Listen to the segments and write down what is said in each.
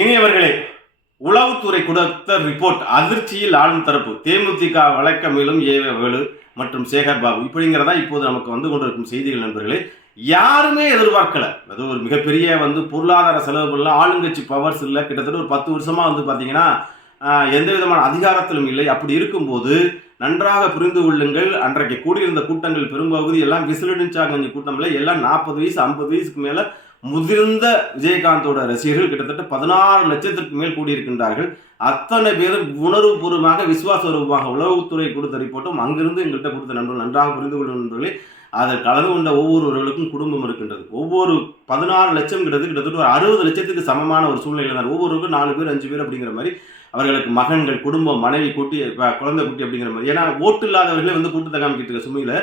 இனியவர்களே உளவுத்துறை கொடுத்த ரிப்போர்ட் அதிர்ச்சியில் ஆளும் தரப்பு. தேமுதிக வழக்க மேலும் ஏ மற்றும் சேகர் பாபு. இப்படிங்கிறதா இப்போது நமக்கு வந்து கொண்டிருக்கும் செய்திகள் நண்பர்களே. யாருமே எதிர்பார்க்கல. அது ஒரு மிகப்பெரிய வந்து பொருளாதார செலவு ஆளுங்கட்சி பவர்ஸ் இல்லை. கிட்டத்தட்ட ஒரு பத்து வருஷமா வந்து பார்த்தீங்கன்னா எந்த விதமான அதிகாரத்திலும் இல்லை. அப்படி இருக்கும்போது நன்றாக புரிந்து கொள்ளுங்கள். அன்றைக்கு கூடியிருந்த கூட்டங்கள் பெரும்பகுதி எல்லாம் விசிலடிச்சாங்க கூட்டம்ல எல்லாம் நாற்பது வயசு ஐம்பது வயசுக்கு மேலே முதிர்ந்த விஜயகாந்தோட ரசிகர்கள் கிட்டத்தட்ட பதினாறு லட்சத்திற்கு மேல் கூடியிருக்கின்றார்கள். அத்தனை பேரும் உணர்வுபூர்வமாக விசுவாசபூர்வமாக உளவுத்துறை கொடுத்த ரிப்போர்ட்டும் அங்கிருந்து எங்கள்கிட்ட கொடுத்த நண்பர்கள் நன்றாக புரிந்து கொள்ளும் நண்பர்களே அதில் கலந்து கொண்ட ஒவ்வொருவர்களுக்கும் குடும்பம் இருக்கின்றது. ஒவ்வொரு பதினாறு லட்சம் கிட்டது கிட்டத்தட்ட ஒரு அறுபது லட்சத்துக்கு சமமான ஒரு சூழ்நிலை தான் ஒவ்வொருவருக்கும் நாலு பேர் அஞ்சு பேர் அப்படிங்கிற மாதிரி அவர்களுக்கு மகன்கள் குடும்பம் மனைவி குட்டி குழந்தை குட்டி அப்படிங்கிற மாதிரி. ஏன்னா ஓட்டு இல்லாதவர்களே வந்து கூட்டு தகாமிக்கிட்டு இருக்க சுமையில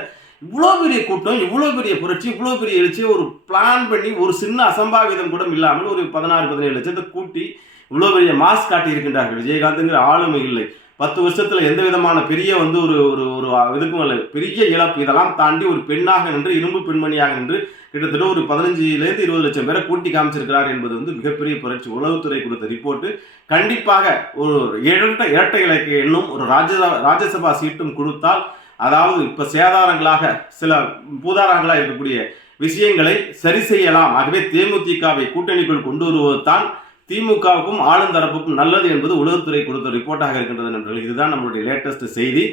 இவ்வளோ பெரிய கூட்டம் இவ்வளோ பெரிய புரட்சி இவ்வளோ பெரிய எழுச்சி ஒரு பிளான் பண்ணி ஒரு சின்ன அசம்பாவிதம் கூட இல்லாமல் ஒரு பதினாறு பதினேழு லட்சத்தை கூட்டி இவ்வளோ பெரிய மாஸ் காட்டி இருக்கின்றார்கள். விஜயகாந்த்ங்கிற ஆளுமை இல்லை. பத்து வருஷத்தில் எந்த விதமான பெரிய வந்து ஒரு ஒரு ஒரு இதுக்கும் இல்லை பெரிய இழப்பு. இதெல்லாம் தாண்டி ஒரு பெண்ணாக நின்று இரும்பு பெண்மணியாக நின்று கிட்டத்தட்ட ஒரு பதினஞ்சுலேருந்து இருபது லட்சம் பேரை கூட்டி காமிச்சிருக்கிறார் என்பது வந்து மிகப்பெரிய புரட்சி. உளவுத்துறை கொடுத்த ரிப்போர்ட்டு கண்டிப்பாக ஒரு இரட்டை இரட்டை இலக்கு எண்ணும் ஒரு ராஜ்யசபா ராஜ்யசபா சீட்டும் கொடுத்தால் அதாவது இப்ப சேதாரங்களாக சில பூதாரங்களாக இருக்கக்கூடிய விஷயங்களை சரி செய்யலாம். ஆகவே தேமுதிகவை கூட்டணிக்குள் கொண்டு வருவது தான் திமுகவுக்கும் ஆளுந்தரப்புக்கும் நல்லது என்பது உளவுத்துறை கொடுத்த ரிப்போர்ட்டாக இருக்கின்றது நண்பர்கள். இதுதான் நம்மளுடைய லேட்டஸ்ட் செய்தி.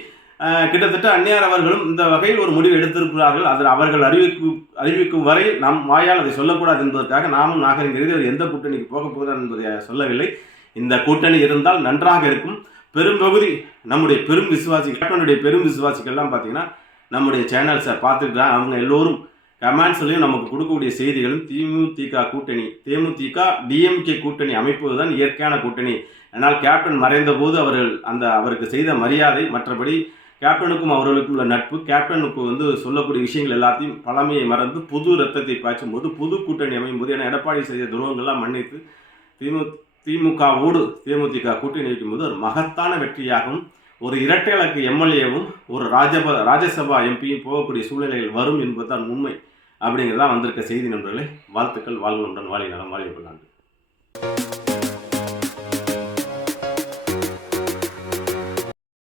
கிட்டத்தட்ட அந்நியார் அவர்களும் இந்த வகையில் ஒரு முடிவு எடுத்திருக்கிறார்கள். அதில் அவர்கள் அறிவிக்கும் அறிவிக்கும் வரை நம் வாயால் அதை சொல்லக்கூடாது என்பதற்காக நாமும் நாகரிக ரீதியில் எந்த கூட்டணிக்கு போகப் போகிறார் என்பதை சொல்லவில்லை. இந்த கூட்டணி இருந்தால் நன்றாக இருக்கும். பெரும்பகுதி நம்முடைய பெரும் விசுவாசி கேப்டனுடைய பெரும் விசுவாசிகள்லாம் பார்த்தீங்கன்னா நம்முடைய சேனல்ஸை பார்த்துக்கிட்டா அவங்க எல்லோரும் கமெண்ட்ஸ்லையும் நமக்கு கொடுக்கக்கூடிய செய்திகளும் திமுக கூட்டணி தேமுதிக டிஎம்கே கூட்டணி அமைப்பது தான் இயற்கையான கூட்டணி. ஆனால் கேப்டன் மறைந்த போது அவர்கள் அந்த அவருக்கு செய்த மரியாதை மற்றபடி கேப்டனுக்கும் அவர்களுக்கும் உள்ள நட்பு கேப்டனுக்கு வந்து சொல்லக்கூடிய விஷயங்கள் எல்லாத்தையும் பழமையை மறந்து புது ரத்தத்தை பாய்ச்சும் போது புது கூட்டணி அமையும் போது ஏன்னா எடப்பாடி செய்த துரோகங்கள்லாம் மன்னித்து திமுக திமுகவோடு தேமுதிக கூட்டணி வைக்கும்போது ஒரு மகத்தான வெற்றியாகவும் ஒரு இரட்டை இலக்கு எம்எல்ஏவும் ஒரு ராஜப ராஜ்யசபா எம்பியும் போகக்கூடிய சூழ்நிலைகள் வரும் என்பதுதான் உண்மை அப்படிங்கிறதான் வந்திருக்க செய்தி நண்பர்களே. வாழ்த்துக்கள் வாழ்வுடன் வாழி நலம் வாழி நன்றி